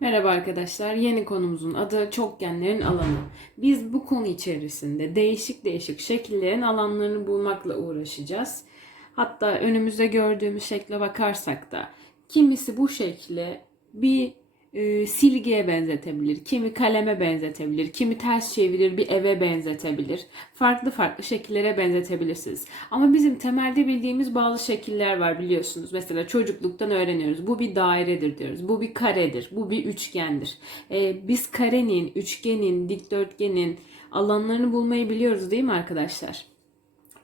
Merhaba arkadaşlar. Yeni konumuzun adı çokgenlerin alanı. Biz bu konu içerisinde değişik değişik şekillerin alanlarını bulmakla uğraşacağız. Hatta önümüzde gördüğümüz şekle bakarsak da kimisi bu şekli bir e, silgiye benzetebilir, kimi kaleme benzetebilir, kimi ters çevirir bir eve benzetebilir. Farklı farklı şekillere benzetebilirsiniz. Ama bizim temelde bildiğimiz bazı şekiller var biliyorsunuz. Mesela çocukluktan öğreniyoruz. Bu bir dairedir diyoruz. Bu bir karedir. Bu bir üçgendir. E, biz karenin, üçgenin, dikdörtgenin alanlarını bulmayı biliyoruz değil mi arkadaşlar?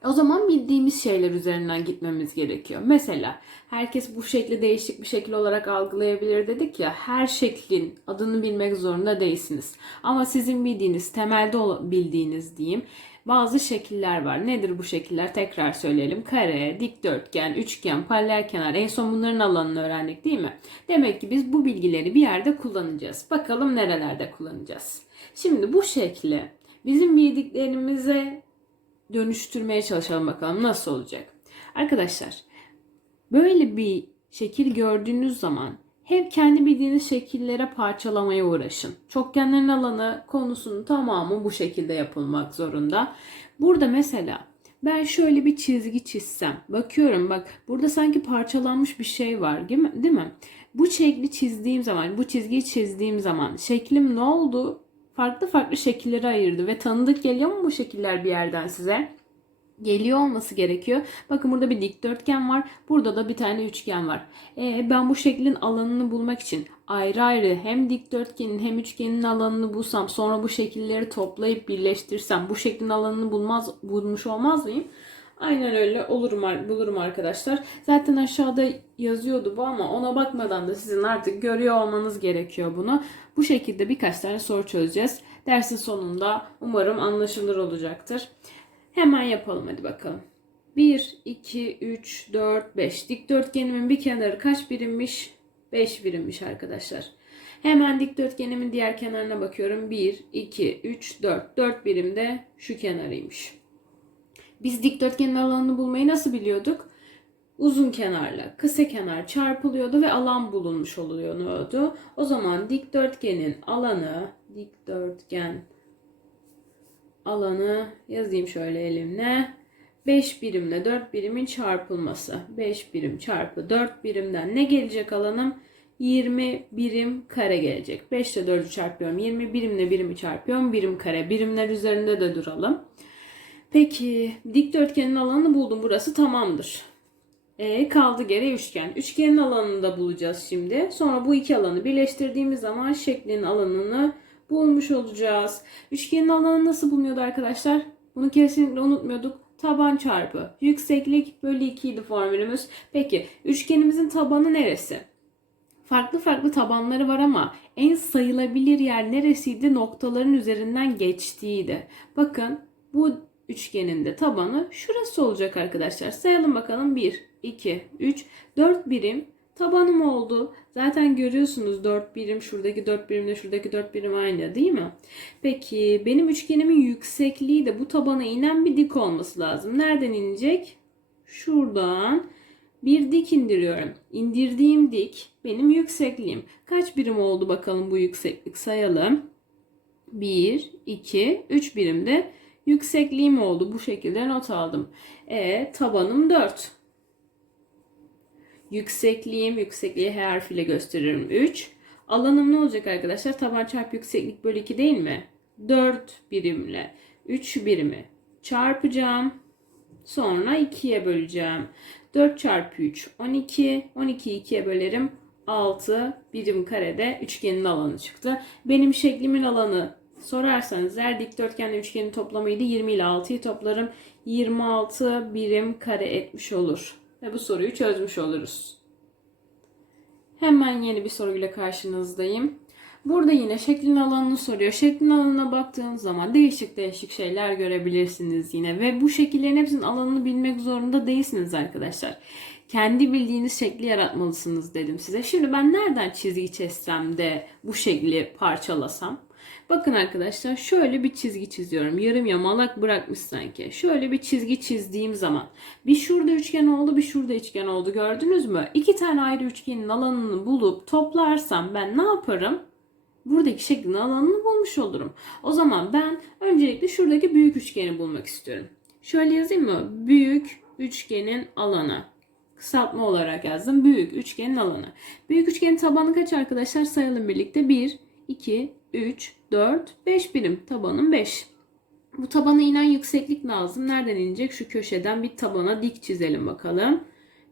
O zaman bildiğimiz şeyler üzerinden gitmemiz gerekiyor. Mesela herkes bu şekli değişik bir şekil olarak algılayabilir dedik ya. Her şeklin adını bilmek zorunda değilsiniz. Ama sizin bildiğiniz, temelde bildiğiniz diyeyim bazı şekiller var. Nedir bu şekiller? Tekrar söyleyelim. Kare, dikdörtgen, üçgen, paralel kenar. En son bunların alanını öğrendik değil mi? Demek ki biz bu bilgileri bir yerde kullanacağız. Bakalım nerelerde kullanacağız. Şimdi bu şekli bizim bildiklerimize dönüştürmeye çalışalım bakalım nasıl olacak. Arkadaşlar böyle bir şekil gördüğünüz zaman hep kendi bildiğiniz şekillere parçalamaya uğraşın. Çokgenlerin alanı konusunun tamamı bu şekilde yapılmak zorunda. Burada mesela ben şöyle bir çizgi çizsem. Bakıyorum bak burada sanki parçalanmış bir şey var değil mi? Bu şekli çizdiğim zaman, bu çizgiyi çizdiğim zaman şeklim ne oldu? Farklı farklı şekillere ayırdı ve tanıdık geliyor mu bu şekiller bir yerden size? Geliyor olması gerekiyor. Bakın burada bir dikdörtgen var. Burada da bir tane üçgen var. E, ben bu şeklin alanını bulmak için ayrı ayrı hem dikdörtgenin hem üçgenin alanını bulsam sonra bu şekilleri toplayıp birleştirsem bu şeklin alanını bulmaz bulmuş olmaz mıyım? Aynen öyle olurum bulurum arkadaşlar. Zaten aşağıda yazıyordu bu ama ona bakmadan da sizin artık görüyor olmanız gerekiyor bunu. Bu şekilde birkaç tane soru çözeceğiz. Dersin sonunda umarım anlaşılır olacaktır. Hemen yapalım hadi bakalım. 1, 2, 3, 4, 5. Dikdörtgenimin bir kenarı kaç birimmiş? 5 birimmiş arkadaşlar. Hemen dikdörtgenimin diğer kenarına bakıyorum. 1, 2, 3, 4. 4 birim de şu kenarıymış. Biz dikdörtgenin alanını bulmayı nasıl biliyorduk? Uzun kenarla kısa kenar çarpılıyordu ve alan bulunmuş oluyordu. O zaman dikdörtgenin alanı, dikdörtgen alanı yazayım şöyle elimle. 5 birimle 4 birimin çarpılması. 5 birim çarpı 4 birimden ne gelecek alanım? 20 birim kare gelecek. 5 ile 4'ü çarpıyorum. 20 birimle birimi çarpıyorum. Birim kare. Birimler üzerinde de duralım. Peki dikdörtgenin alanını buldum. Burası tamamdır. E, kaldı geri üçgen. Üçgenin alanını da bulacağız şimdi. Sonra bu iki alanı birleştirdiğimiz zaman şeklin alanını bulmuş olacağız. Üçgenin alanı nasıl bulunuyordu arkadaşlar? Bunu kesinlikle unutmuyorduk. Taban çarpı yükseklik bölü 2 idi formülümüz. Peki üçgenimizin tabanı neresi? Farklı farklı tabanları var ama en sayılabilir yer neresiydi? Noktaların üzerinden geçtiğiydi. Bakın bu üçgenin de tabanı şurası olacak arkadaşlar. Sayalım bakalım. 1, 2, 3, 4 birim tabanım oldu. Zaten görüyorsunuz 4 birim şuradaki 4 birimle şuradaki 4 birim aynı değil mi? Peki benim üçgenimin yüksekliği de bu tabana inen bir dik olması lazım. Nereden inecek? Şuradan bir dik indiriyorum. İndirdiğim dik benim yüksekliğim. Kaç birim oldu bakalım bu yükseklik sayalım. 1, 2, 3 birimde yüksekliğim oldu. Bu şekilde not aldım. E tabanım 4. Yüksekliğim, yüksekliği her harfiyle gösteririm 3. Alanım ne olacak arkadaşlar? Taban çarpı yükseklik bölü 2 değil mi? 4 birimle 3 birimi çarpacağım. Sonra 2'ye böleceğim. 4 çarpı 3 12. 12'yi 2'ye bölerim. 6 birim karede üçgenin alanı çıktı. Benim şeklimin alanı sorarsanız eğer dikdörtgenle üçgenin toplamıydı 20 ile 6'yı toplarım. 26 birim kare etmiş olur. Ve bu soruyu çözmüş oluruz. Hemen yeni bir soruyla karşınızdayım. Burada yine şeklin alanını soruyor. Şeklin alanına baktığınız zaman değişik değişik şeyler görebilirsiniz yine. Ve bu şekillerin hepsinin alanını bilmek zorunda değilsiniz arkadaşlar. Kendi bildiğiniz şekli yaratmalısınız dedim size. Şimdi ben nereden çizgi çizsem de bu şekli parçalasam? Bakın arkadaşlar şöyle bir çizgi çiziyorum. Yarım yamalak bırakmış sanki. Şöyle bir çizgi çizdiğim zaman bir şurada üçgen oldu bir şurada üçgen oldu gördünüz mü? İki tane ayrı üçgenin alanını bulup toplarsam ben ne yaparım? Buradaki şeklin alanını bulmuş olurum. O zaman ben öncelikle şuradaki büyük üçgeni bulmak istiyorum. Şöyle yazayım mı? Büyük üçgenin alanı. Kısaltma olarak yazdım. Büyük üçgenin alanı. Büyük üçgenin tabanı kaç arkadaşlar? Sayalım birlikte. 1, 2, 3, 4, 5 birim. Tabanım 5. Bu tabana inen yükseklik lazım. Nereden inecek? Şu köşeden bir tabana dik çizelim bakalım.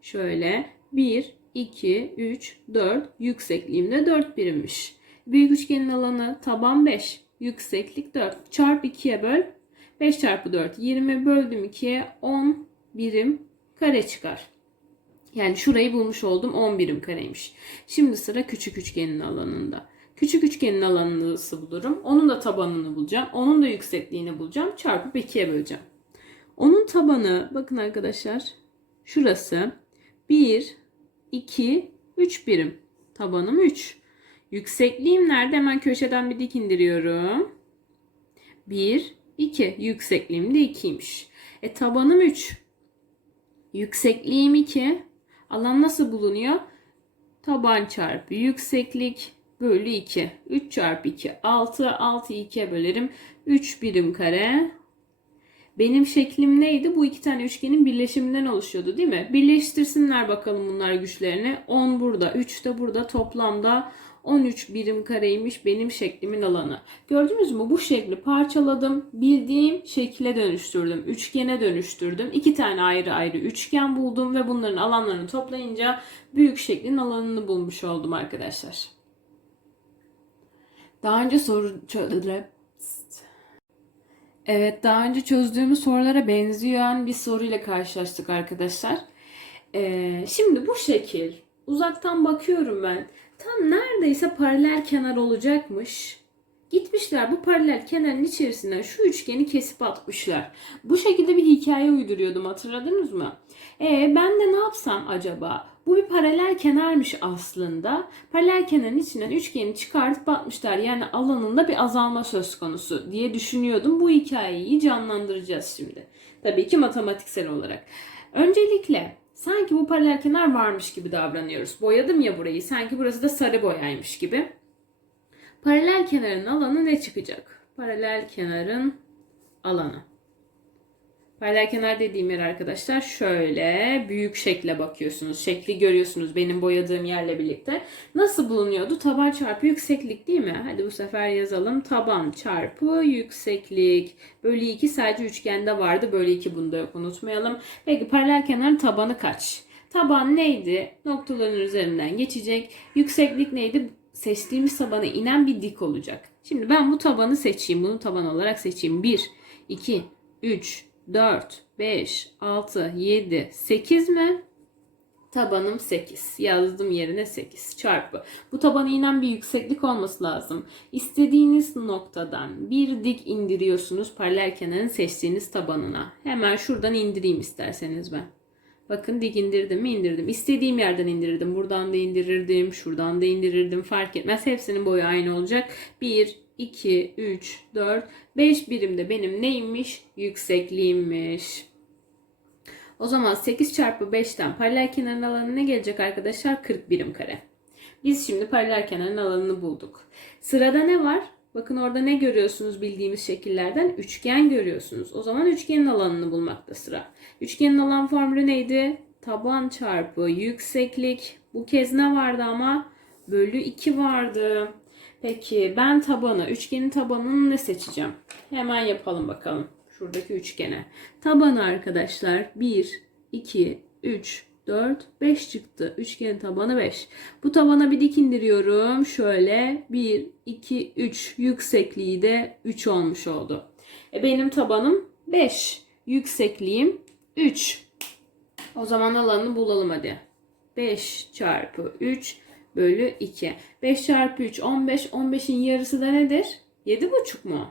Şöyle 1, 2, 3, 4. Yüksekliğim de 4 birimmiş. Büyük üçgenin alanı taban 5. Yükseklik 4. Çarp 2'ye böl. 5 çarpı 4 20 böldüm 2'ye 10 birim kare çıkar. Yani şurayı bulmuş oldum 10 birim kareymiş. Şimdi sıra küçük üçgenin alanında. Küçük üçgenin alanını nasıl bulurum? Onun da tabanını bulacağım. Onun da yüksekliğini bulacağım. Çarpıp 2'ye böleceğim. Onun tabanı bakın arkadaşlar şurası 1, 2, 3 birim. Tabanım 3. Yüksekliğim nerede? Hemen köşeden bir dik indiriyorum. 1, 2. Yüksekliğim de 2'ymiş. E tabanım 3. Yüksekliğim 2. Alan nasıl bulunuyor? Taban çarpı yükseklik bölü 2. 3 çarpı 2 6. 6'yı 2'ye bölerim. 3 birim kare. Benim şeklim neydi? Bu iki tane üçgenin birleşiminden oluşuyordu değil mi? Birleştirsinler bakalım bunlar güçlerini. 10 burada, 3 de burada. Toplamda 13 birim kareymiş benim şeklimin alanı. Gördünüz mü? Bu şekli parçaladım. Bildiğim şekle dönüştürdüm. Üçgene dönüştürdüm. İki tane ayrı ayrı üçgen buldum ve bunların alanlarını toplayınca büyük şeklin alanını bulmuş oldum arkadaşlar. Daha önce soru Evet, daha önce çözdüğümüz sorulara benzeyen bir soruyla karşılaştık arkadaşlar. Ee, şimdi bu şekil uzaktan bakıyorum ben. Tam neredeyse paralel kenar olacakmış. Gitmişler bu paralel kenarın içerisinden şu üçgeni kesip atmışlar. Bu şekilde bir hikaye uyduruyordum hatırladınız mı? E ben de ne yapsam acaba? Bu bir paralel kenarmış aslında. Paralel kenarın içinden üçgeni çıkartıp atmışlar. Yani alanında bir azalma söz konusu diye düşünüyordum. Bu hikayeyi canlandıracağız şimdi. Tabii ki matematiksel olarak. Öncelikle sanki bu paralel kenar varmış gibi davranıyoruz. Boyadım ya burayı. Sanki burası da sarı boyaymış gibi. Paralel kenarın alanı ne çıkacak? Paralel kenarın alanı. Paralel kenar dediğim yer arkadaşlar şöyle büyük şekle bakıyorsunuz. Şekli görüyorsunuz benim boyadığım yerle birlikte. Nasıl bulunuyordu? Taban çarpı yükseklik değil mi? Hadi bu sefer yazalım. Taban çarpı yükseklik. Bölü 2 sadece üçgende vardı. Bölü 2 bunda yok unutmayalım. Peki paralel kenarın tabanı kaç? Taban neydi? Noktaların üzerinden geçecek. Yükseklik neydi? Seçtiğimiz tabana inen bir dik olacak. Şimdi ben bu tabanı seçeyim. Bunu taban olarak seçeyim. 1, 2, 3, 4, 5, 6, 7, 8 mi? Tabanım 8. Yazdım yerine 8 çarpı. Bu tabana inen bir yükseklik olması lazım. İstediğiniz noktadan bir dik indiriyorsunuz paralel kenarın seçtiğiniz tabanına. Hemen şuradan indireyim isterseniz ben. Bakın dik indirdim mi indirdim. İstediğim yerden indirirdim. Buradan da indirirdim. Şuradan da indirirdim. Fark etmez. Hepsinin boyu aynı olacak. 1, 2, 3, 4, 5 birimde benim neymiş? Yüksekliğimmiş. O zaman 8 çarpı 5'ten paralel kenarın alanı ne gelecek arkadaşlar? 40 birim kare. Biz şimdi paralel kenarın alanını bulduk. Sırada ne var? Bakın orada ne görüyorsunuz bildiğimiz şekillerden? Üçgen görüyorsunuz. O zaman üçgenin alanını bulmakta sıra. Üçgenin alan formülü neydi? Taban çarpı yükseklik. Bu kez ne vardı ama? Bölü 2 vardı. Peki ben tabanı, üçgenin tabanını ne seçeceğim? Hemen yapalım bakalım. Şuradaki üçgene. Tabanı arkadaşlar 1, 2, 3, 4, 5 çıktı. Üçgenin tabanı 5. Bu tabana bir dik indiriyorum. Şöyle 1, 2, 3. Yüksekliği de 3 olmuş oldu. E benim tabanım 5. Yüksekliğim 3. O zaman alanını bulalım hadi. 5 çarpı 3 bölü 2. 5 çarpı 3 15. 15'in yarısı da nedir? 7,5 mu?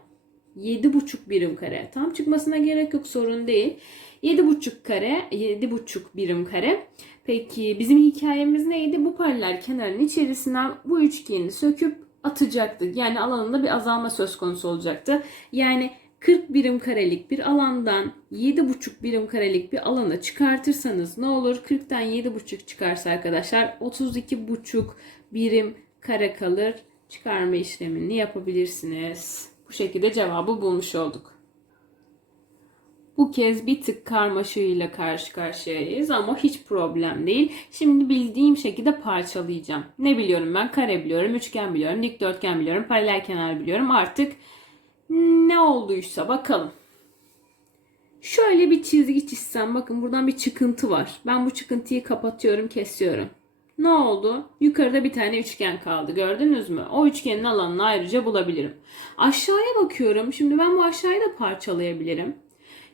7,5 birim kare. Tam çıkmasına gerek yok sorun değil. 7,5 kare, 7,5 birim kare. Peki bizim hikayemiz neydi? Bu paralel kenarın içerisinden bu üçgeni söküp atacaktık. Yani alanında bir azalma söz konusu olacaktı. Yani 40 birim karelik bir alandan 7,5 birim karelik bir alana çıkartırsanız ne olur? 40'tan 7,5 çıkarsa arkadaşlar 32,5 birim kare kalır. Çıkarma işlemini yapabilirsiniz. Bu şekilde cevabı bulmuş olduk. Bu kez bir tık karmaşığıyla karşı karşıyayız ama hiç problem değil. Şimdi bildiğim şekilde parçalayacağım. Ne biliyorum ben? Kare biliyorum, üçgen biliyorum, dikdörtgen biliyorum, paralel kenar biliyorum. Artık ne olduysa bakalım. Şöyle bir çizgi çizsem bakın buradan bir çıkıntı var. Ben bu çıkıntıyı kapatıyorum, kesiyorum. Ne oldu? Yukarıda bir tane üçgen kaldı. Gördünüz mü? O üçgenin alanını ayrıca bulabilirim. Aşağıya bakıyorum. Şimdi ben bu aşağıyı da parçalayabilirim.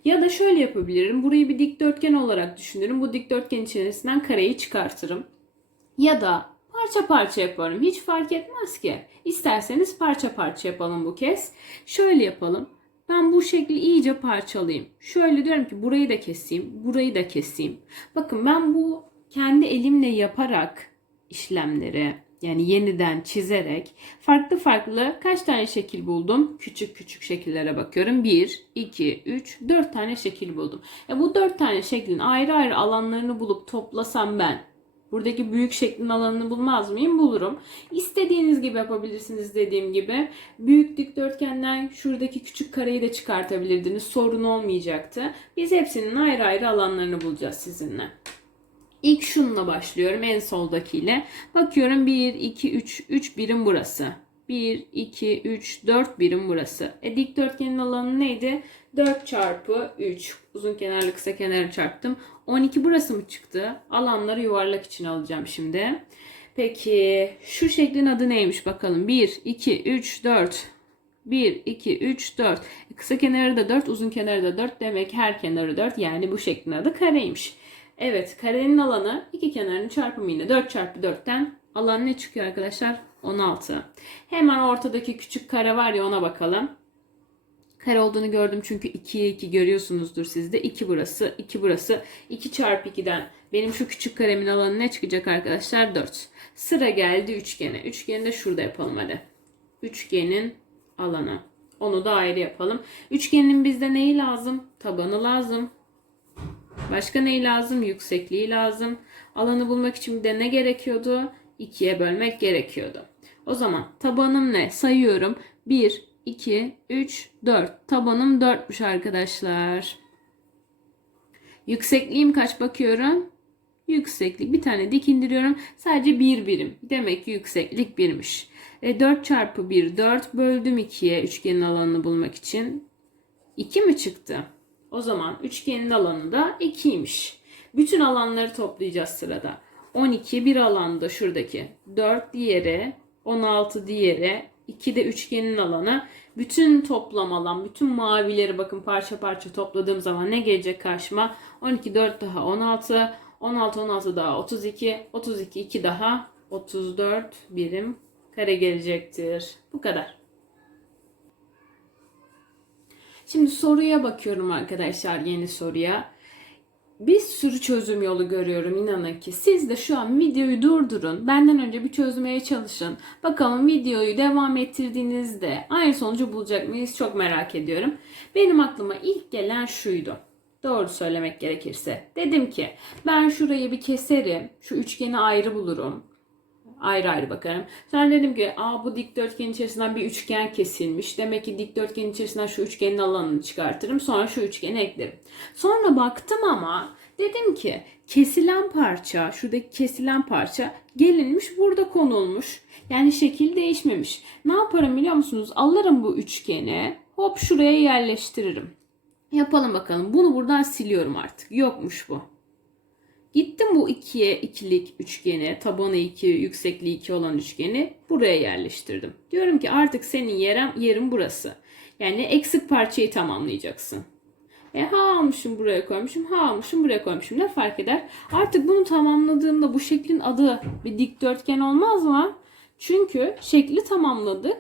Ya da şöyle yapabilirim. Burayı bir dikdörtgen olarak düşünürüm. Bu dikdörtgen içerisinden kareyi çıkartırım. Ya da parça parça yaparım. Hiç fark etmez ki. İsterseniz parça parça yapalım bu kez. Şöyle yapalım. Ben bu şekli iyice parçalayayım. Şöyle diyorum ki burayı da keseyim, burayı da keseyim. Bakın ben bu kendi elimle yaparak işlemleri yani yeniden çizerek farklı farklı kaç tane şekil buldum? Küçük küçük şekillere bakıyorum. 1, 2, 3, 4 tane şekil buldum. E bu 4 tane şeklin ayrı ayrı alanlarını bulup toplasam ben buradaki büyük şeklin alanını bulmaz mıyım? Bulurum. İstediğiniz gibi yapabilirsiniz dediğim gibi. Büyük dikdörtgenden şuradaki küçük kareyi de çıkartabilirdiniz. Sorun olmayacaktı. Biz hepsinin ayrı ayrı alanlarını bulacağız sizinle. İlk şununla başlıyorum en soldakiyle. Bakıyorum 1, 2, 3, 3 birim burası. 1, 2, 3, 4 birim burası. E dikdörtgenin alanı neydi? 4 çarpı 3. Uzun kenarlı kısa kenarı çarptım. 12 burası mı çıktı? Alanları yuvarlak için alacağım şimdi. Peki şu şeklin adı neymiş bakalım. 1, 2, 3, 4. 1, 2, 3, 4. E kısa kenarı da 4, uzun kenarı da 4. Demek her kenarı 4. Yani bu şeklin adı kareymiş. Evet karenin alanı iki kenarının çarpımı yine 4 çarpı 4'ten alan ne çıkıyor arkadaşlar? 16. Hemen ortadaki küçük kare var ya ona bakalım. Kare olduğunu gördüm çünkü 2'ye 2 görüyorsunuzdur sizde. 2 burası, 2 burası. 2 çarpı 2'den benim şu küçük karemin alanı ne çıkacak arkadaşlar? 4. Sıra geldi üçgene. Üçgeni de şurada yapalım hadi. Üçgenin alanı. Onu da ayrı yapalım. Üçgenin bizde neyi lazım? Tabanı lazım. Başka neyi lazım? Yüksekliği lazım. Alanı bulmak için de ne gerekiyordu? 2'ye bölmek gerekiyordu. O zaman tabanım ne? Sayıyorum. 1, 2, 3, 4. Tabanım 4'müş arkadaşlar. Yüksekliğim kaç bakıyorum? Yükseklik. Bir tane dik indiriyorum. Sadece bir birim. Demek ki yükseklik birmiş. E, 4 çarpı 1 4 böldüm 2'ye üçgenin alanını bulmak için. 2 mi çıktı? O zaman üçgenin alanı da 2'ymiş. Bütün alanları toplayacağız sırada. 12 bir alanda şuradaki. 4 diğeri, 16 diğeri, 2 de üçgenin alanı. Bütün toplam alan, bütün mavileri bakın parça parça topladığım zaman ne gelecek karşıma? 12, 4 daha 16, 16, 16 daha 32, 32, 2 daha 34 birim kare gelecektir. Bu kadar. Şimdi soruya bakıyorum arkadaşlar yeni soruya. Bir sürü çözüm yolu görüyorum inanın ki. Siz de şu an videoyu durdurun. Benden önce bir çözmeye çalışın. Bakalım videoyu devam ettirdiğinizde aynı sonucu bulacak mıyız? Çok merak ediyorum. Benim aklıma ilk gelen şuydu. Doğru söylemek gerekirse. Dedim ki ben şurayı bir keserim. Şu üçgeni ayrı bulurum ayrı ayrı bakarım. Sonra dedim ki aa bu dikdörtgen içerisinden bir üçgen kesilmiş. Demek ki dikdörtgen içerisinden şu üçgenin alanını çıkartırım. Sonra şu üçgeni eklerim. Sonra baktım ama dedim ki kesilen parça, şuradaki kesilen parça gelinmiş burada konulmuş. Yani şekil değişmemiş. Ne yaparım biliyor musunuz? Alırım bu üçgeni hop şuraya yerleştiririm. Yapalım bakalım. Bunu buradan siliyorum artık. Yokmuş bu. Gittim bu ikiye ikilik üçgeni, tabanı iki, yüksekliği iki olan üçgeni buraya yerleştirdim. Diyorum ki artık senin yerim, yerin burası. Yani eksik parçayı tamamlayacaksın. E ha almışım buraya koymuşum, ha almışım buraya koymuşum. Ne fark eder? Artık bunu tamamladığımda bu şeklin adı bir dikdörtgen olmaz mı? Çünkü şekli tamamladık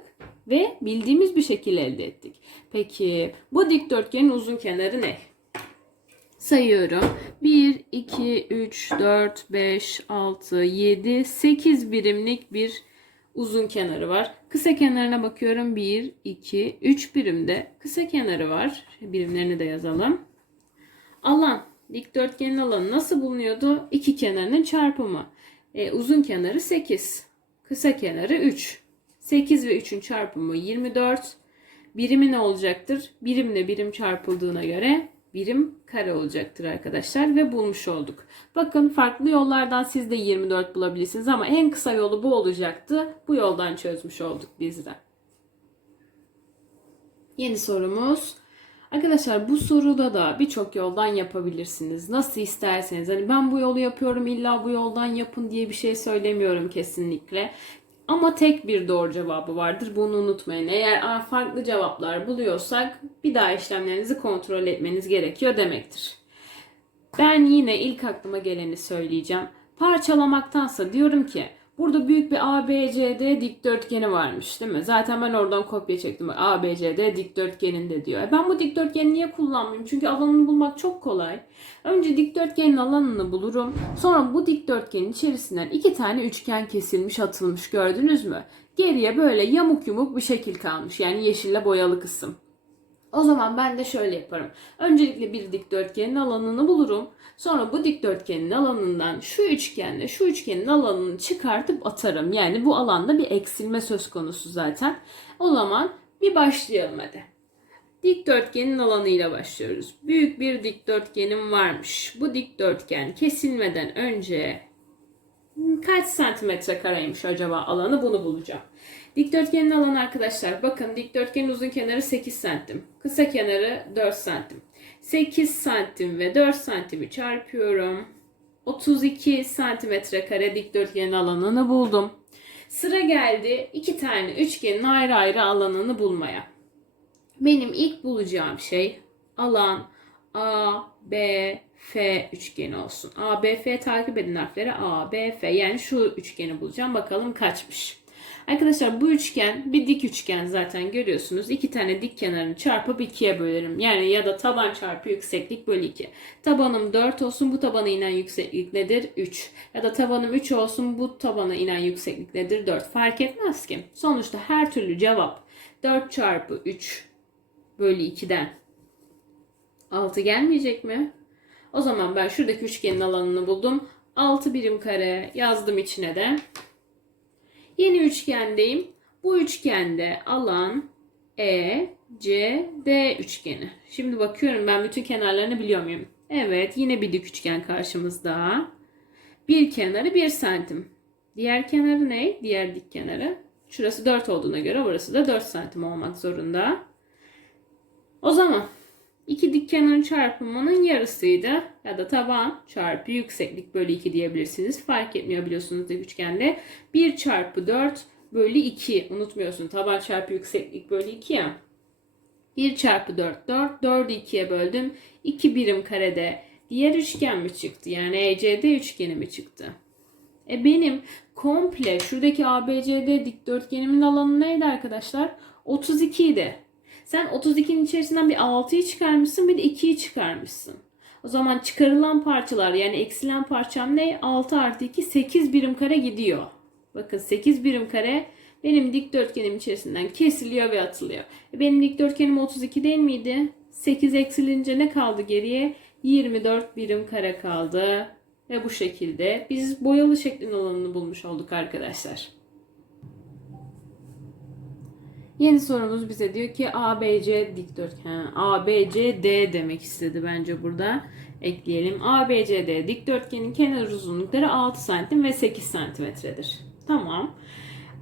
ve bildiğimiz bir şekil elde ettik. Peki bu dikdörtgenin uzun kenarı ne? Sayıyorum. 1, 2, 3, 4, 5, 6, 7, 8 birimlik bir uzun kenarı var. Kısa kenarına bakıyorum. 1, 2, 3 birimde kısa kenarı var. Birimlerini de yazalım. Alan, dikdörtgenin alanı nasıl bulunuyordu? İki kenarının çarpımı. E, uzun kenarı 8, kısa kenarı 3. 8 ve 3'ün çarpımı 24. Birimi ne olacaktır? Birimle birim çarpıldığına göre birim kare olacaktır arkadaşlar ve bulmuş olduk. Bakın farklı yollardan siz de 24 bulabilirsiniz ama en kısa yolu bu olacaktı. Bu yoldan çözmüş olduk biz de. Yeni sorumuz. Arkadaşlar bu soruda da birçok yoldan yapabilirsiniz. Nasıl isterseniz. Hani ben bu yolu yapıyorum illa bu yoldan yapın diye bir şey söylemiyorum kesinlikle. Ama tek bir doğru cevabı vardır. Bunu unutmayın. Eğer farklı cevaplar buluyorsak bir daha işlemlerinizi kontrol etmeniz gerekiyor demektir. Ben yine ilk aklıma geleni söyleyeceğim. Parçalamaktansa diyorum ki burada büyük bir ABCD dikdörtgeni varmış değil mi? Zaten ben oradan kopya çektim. ABCD dikdörtgeninde diyor. E Ben bu dikdörtgeni niye kullanmayayım? Çünkü alanını bulmak çok kolay. Önce dikdörtgenin alanını bulurum. Sonra bu dikdörtgenin içerisinden iki tane üçgen kesilmiş atılmış gördünüz mü? Geriye böyle yamuk yumuk bir şekil kalmış. Yani yeşille boyalı kısım. O zaman ben de şöyle yaparım. Öncelikle bir dikdörtgenin alanını bulurum. Sonra bu dikdörtgenin alanından şu üçgenle şu üçgenin alanını çıkartıp atarım. Yani bu alanda bir eksilme söz konusu zaten. O zaman bir başlayalım hadi. Dikdörtgenin alanıyla başlıyoruz. Büyük bir dikdörtgenim varmış. Bu dikdörtgen kesilmeden önce kaç santimetre kareymiş acaba alanı bunu bulacağım. Dikdörtgenin alanı arkadaşlar bakın dikdörtgenin uzun kenarı 8 santim. Kısa kenarı 4 santim. 8 santim ve 4 santimi çarpıyorum. 32 santimetre kare dikdörtgenin alanını buldum. Sıra geldi iki tane üçgenin ayrı ayrı alanını bulmaya. Benim ilk bulacağım şey alan A, B, F üçgeni olsun. A, B, F takip edin harfleri A, B, F. Yani şu üçgeni bulacağım. Bakalım kaçmış. Arkadaşlar bu üçgen bir dik üçgen zaten görüyorsunuz. İki tane dik kenarını çarpıp ikiye bölerim. Yani ya da taban çarpı yükseklik bölü 2. Tabanım 4 olsun bu tabana inen yükseklik nedir? 3. Ya da tabanım 3 olsun bu tabana inen yükseklik nedir? 4. Fark etmez ki. Sonuçta her türlü cevap 4 çarpı 3 bölü 2'den 6 gelmeyecek mi? O zaman ben şuradaki üçgenin alanını buldum. 6 birim kare yazdım içine de. Yeni üçgendeyim. Bu üçgende alan E, C, D üçgeni. Şimdi bakıyorum ben bütün kenarlarını biliyor muyum? Evet yine bir dik üçgen karşımızda. Bir kenarı 1 santim. Diğer kenarı ne? Diğer dik kenarı. Şurası 4 olduğuna göre burası da 4 santim olmak zorunda. O zaman iki dik kenarın çarpımının yarısıydı. Ya da taban çarpı yükseklik bölü 2 diyebilirsiniz. Fark etmiyor biliyorsunuz da üçgende. 1 çarpı 4 bölü 2. Unutmuyorsun taban çarpı yükseklik bölü 2 ya. 1 çarpı 4 4. 4'ü 2'ye böldüm. 2 birim karede diğer üçgen mi çıktı? Yani ECD üçgeni mi çıktı? E benim komple şuradaki ABCD dikdörtgenimin alanı neydi arkadaşlar? 32 idi. Sen 32'nin içerisinden bir 6'yı çıkarmışsın bir de 2'yi çıkarmışsın. O zaman çıkarılan parçalar yani eksilen parçam ne? 6 artı 2 8 birim kare gidiyor. Bakın 8 birim kare benim dikdörtgenim içerisinden kesiliyor ve atılıyor. E benim dikdörtgenim 32 değil miydi? 8 eksilince ne kaldı geriye? 24 birim kare kaldı. Ve bu şekilde biz boyalı şeklin alanını bulmuş olduk arkadaşlar. Yeni sorumuz bize diyor ki ABC dikdörtgen. ABCD demek istedi bence burada. Ekleyelim. ABCD dikdörtgenin kenar uzunlukları 6 santim ve 8 santimetredir. Tamam.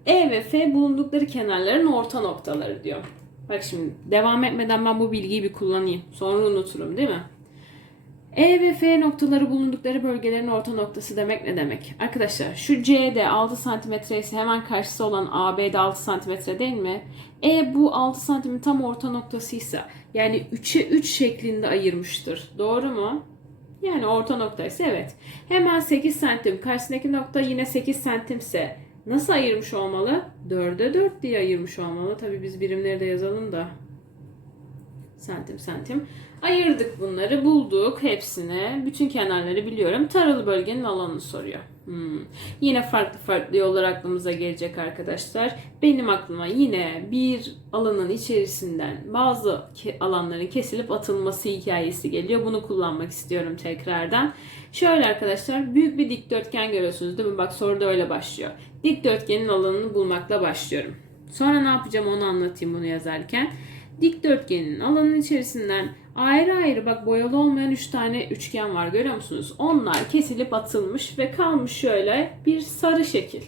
E ve F bulundukları kenarların orta noktaları diyor. Bak şimdi devam etmeden ben bu bilgiyi bir kullanayım. Sonra unuturum değil mi? E ve F noktaları bulundukları bölgelerin orta noktası demek ne demek? Arkadaşlar şu CD 6 cm ise hemen karşısı olan AB de 6 cm değil mi? E bu 6 santimin tam orta noktasıysa yani 3'e 3 şeklinde ayırmıştır. Doğru mu? Yani orta nokta ise evet. Hemen 8 santim karşısındaki nokta yine 8 santimse nasıl ayırmış olmalı? 4'e 4 diye ayırmış olmalı. Tabi biz birimleri de yazalım da. Santim santim. Ayırdık bunları bulduk hepsini. Bütün kenarları biliyorum. Taralı bölgenin alanını soruyor. Hmm. Yine farklı farklı yollar aklımıza gelecek arkadaşlar. Benim aklıma yine bir alanın içerisinden bazı alanların kesilip atılması hikayesi geliyor. Bunu kullanmak istiyorum tekrardan. Şöyle arkadaşlar büyük bir dikdörtgen görüyorsunuz değil mi? Bak soruda öyle başlıyor. Dikdörtgenin alanını bulmakla başlıyorum. Sonra ne yapacağım onu anlatayım bunu yazarken. Dikdörtgenin alanın içerisinden ayrı ayrı bak boyalı olmayan 3 tane üçgen var görüyor musunuz? Onlar kesilip atılmış ve kalmış şöyle bir sarı şekil.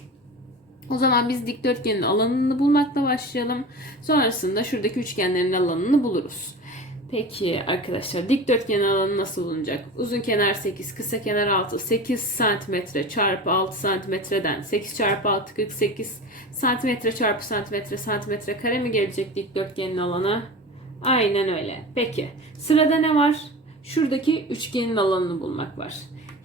O zaman biz dikdörtgenin alanını bulmakla başlayalım. Sonrasında şuradaki üçgenlerin alanını buluruz. Peki arkadaşlar dikdörtgenin alanı nasıl bulunacak? Uzun kenar 8, kısa kenar 6, 8 cm çarpı 6 cm'den 8 çarpı 6 48 cm çarpı santimetre santimetre kare mi gelecek dikdörtgenin alanı? Aynen öyle. Peki sırada ne var? Şuradaki üçgenin alanını bulmak var.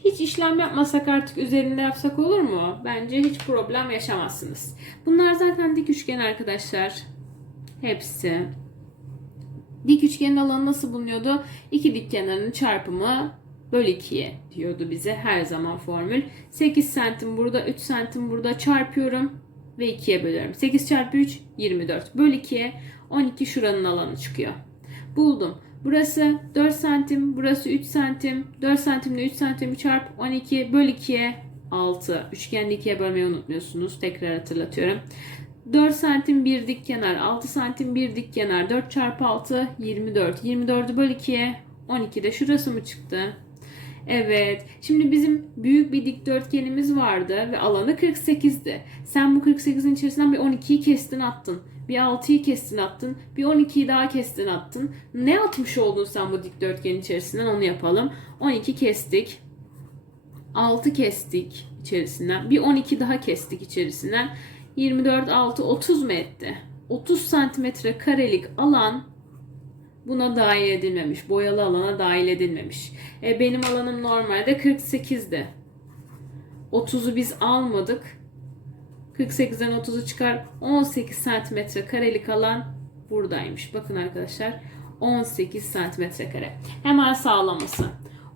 Hiç işlem yapmasak artık üzerinde yapsak olur mu? Bence hiç problem yaşamazsınız. Bunlar zaten dik üçgen arkadaşlar. Hepsi. Dik üçgenin alanı nasıl bulunuyordu? İki dik kenarının çarpımı böl 2'ye diyordu bize her zaman formül. 8 santim burada, 3 santim burada çarpıyorum ve 2'ye bölüyorum. 8 çarpı 3 24. Böl 2'ye 12 şuranın alanı çıkıyor. Buldum. Burası 4 santim, burası 3 santim. 4 santimle 3 santimi çarp 12 böl 2'ye 6. Üçgeni ikiye bölmeyi unutmuyorsunuz. Tekrar hatırlatıyorum. 4 santim bir dik kenar, 6 santim bir dik kenar. 4 çarpı 6 24. 24'ü böl 2'ye 12 de şurası mı çıktı? Evet. Şimdi bizim büyük bir dikdörtgenimiz vardı ve alanı 48'di. Sen bu 48'in içerisinden bir 12'yi kestin attın. Bir 6'yı kestin attın. Bir 12'yi daha kestin attın. Ne atmış oldun sen bu dikdörtgenin içerisinden onu yapalım. 12 kestik. 6 kestik içerisinden. Bir 12 daha kestik içerisinden. 24, 6, 30 mu etti? 30 santimetre karelik alan buna dahil edilmemiş. Boyalı alana dahil edilmemiş. E, benim alanım normalde 48'di. 30'u biz almadık. 48'den 30'u çıkar. 18 santimetre karelik alan buradaymış. Bakın arkadaşlar 18 santimetre kare. Hemen sağlaması.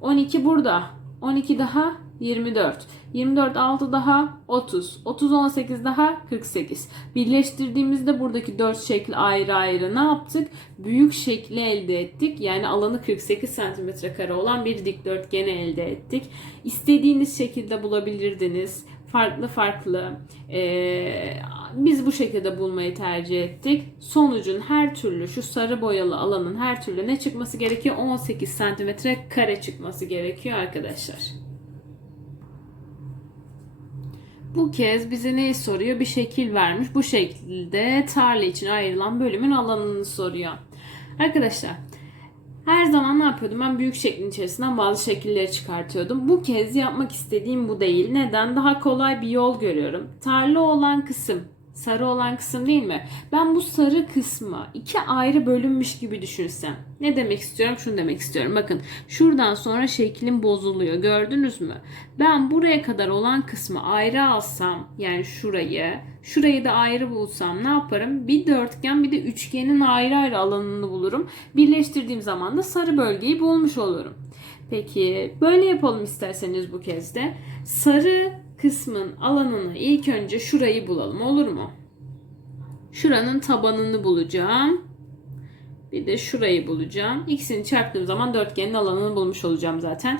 12 burada. 12 daha 24. 24 6 daha 30. 30 18 daha 48. Birleştirdiğimizde buradaki 4 şekli ayrı ayrı ne yaptık? Büyük şekli elde ettik. Yani alanı 48 cm kare olan bir dikdörtgeni elde ettik. İstediğiniz şekilde bulabilirdiniz. Farklı farklı. Ee, biz bu şekilde bulmayı tercih ettik. Sonucun her türlü şu sarı boyalı alanın her türlü ne çıkması gerekiyor? 18 cm kare çıkması gerekiyor arkadaşlar. Bu kez bize neyi soruyor? Bir şekil vermiş. Bu şekilde tarla için ayrılan bölümün alanını soruyor. Arkadaşlar her zaman ne yapıyordum? Ben büyük şeklin içerisinden bazı şekilleri çıkartıyordum. Bu kez yapmak istediğim bu değil. Neden? Daha kolay bir yol görüyorum. Tarla olan kısım sarı olan kısım değil mi? Ben bu sarı kısmı iki ayrı bölünmüş gibi düşünsem. Ne demek istiyorum? Şunu demek istiyorum. Bakın şuradan sonra şeklim bozuluyor. Gördünüz mü? Ben buraya kadar olan kısmı ayrı alsam yani şurayı şurayı da ayrı bulsam ne yaparım? Bir dörtgen bir de üçgenin ayrı ayrı alanını bulurum. Birleştirdiğim zaman da sarı bölgeyi bulmuş olurum. Peki böyle yapalım isterseniz bu kez de. Sarı kısmın alanını ilk önce şurayı bulalım olur mu? Şuranın tabanını bulacağım. Bir de şurayı bulacağım. İkisini çarptığım zaman dörtgenin alanını bulmuş olacağım zaten.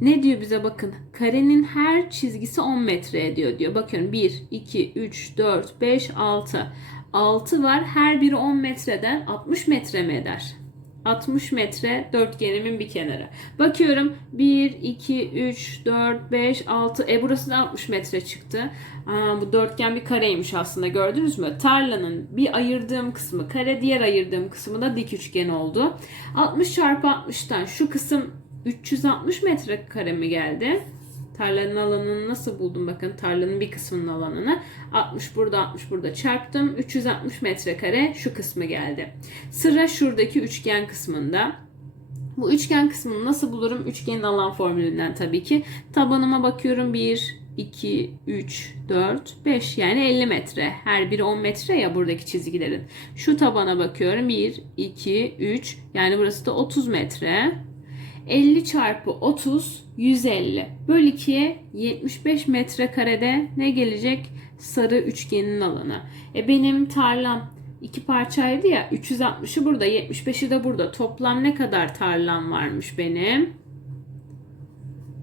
Ne diyor bize bakın. Karenin her çizgisi 10 metre ediyor diyor. Bakıyorum 1, 2, 3, 4, 5, 6. 6 var. Her biri 10 metreden 60 metre mi eder? 60 metre dörtgenimin bir kenarı. Bakıyorum 1, 2, 3, 4, 5, 6. E burası da 60 metre çıktı. Aa, bu dörtgen bir kareymiş aslında gördünüz mü? Tarlanın bir ayırdığım kısmı kare, diğer ayırdığım kısmı da dik üçgen oldu. 60 çarpı 60'tan şu kısım 360 metre kare mi geldi? Tarlanın alanını nasıl buldum bakın tarlanın bir kısmının alanını 60 burada 60 burada çarptım 360 metrekare şu kısmı geldi. Sıra şuradaki üçgen kısmında. Bu üçgen kısmını nasıl bulurum? Üçgenin alan formülünden tabii ki. Tabanıma bakıyorum 1, 2, 3, 4, 5 yani 50 metre. Her biri 10 metre ya buradaki çizgilerin. Şu tabana bakıyorum 1, 2, 3 yani burası da 30 metre. 50 çarpı 30 150. Böl 2'ye 75 metrekarede ne gelecek? Sarı üçgenin alanı. E benim tarlam iki parçaydı ya 360'ı burada 75'i de burada. Toplam ne kadar tarlam varmış benim?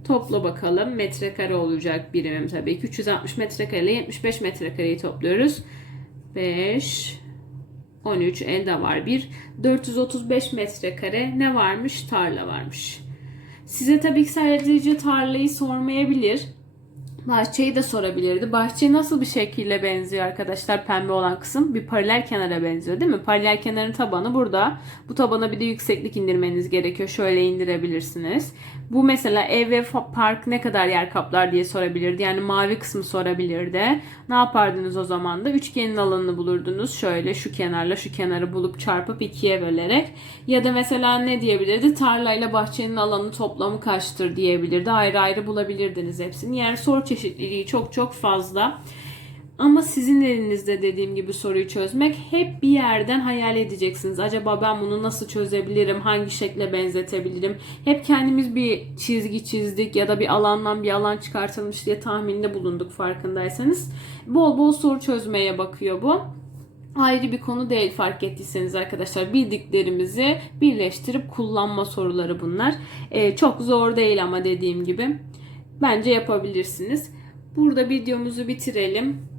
Topla bakalım. Metrekare olacak birimim tabii ki. 360 metrekare ile 75 metrekareyi topluyoruz. 5 13 elde var 1. 435 metrekare ne varmış? Tarla varmış. Size tabii ki sadece tarlayı sormayabilir. Bahçeyi de sorabilirdi. Bahçe nasıl bir şekilde benziyor arkadaşlar pembe olan kısım? Bir paralel kenara benziyor değil mi? Paralel kenarın tabanı burada. Bu tabana bir de yükseklik indirmeniz gerekiyor. Şöyle indirebilirsiniz. Bu mesela ev ve park ne kadar yer kaplar diye sorabilirdi. Yani mavi kısmı sorabilirdi. Ne yapardınız o zaman da? Üçgenin alanını bulurdunuz. Şöyle şu kenarla şu kenarı bulup çarpıp ikiye bölerek. Ya da mesela ne diyebilirdi? Tarlayla bahçenin alanı toplamı kaçtır diyebilirdi. Ayrı ayrı bulabilirdiniz hepsini. Yani soru çeşitliliği çok çok fazla. Ama sizin elinizde dediğim gibi soruyu çözmek hep bir yerden hayal edeceksiniz. Acaba ben bunu nasıl çözebilirim? Hangi şekle benzetebilirim? Hep kendimiz bir çizgi çizdik ya da bir alandan bir alan çıkartılmış diye tahminde bulunduk farkındaysanız. Bol bol soru çözmeye bakıyor bu. Ayrı bir konu değil fark ettiyseniz arkadaşlar. Bildiklerimizi birleştirip kullanma soruları bunlar. Ee, çok zor değil ama dediğim gibi. Bence yapabilirsiniz. Burada videomuzu bitirelim.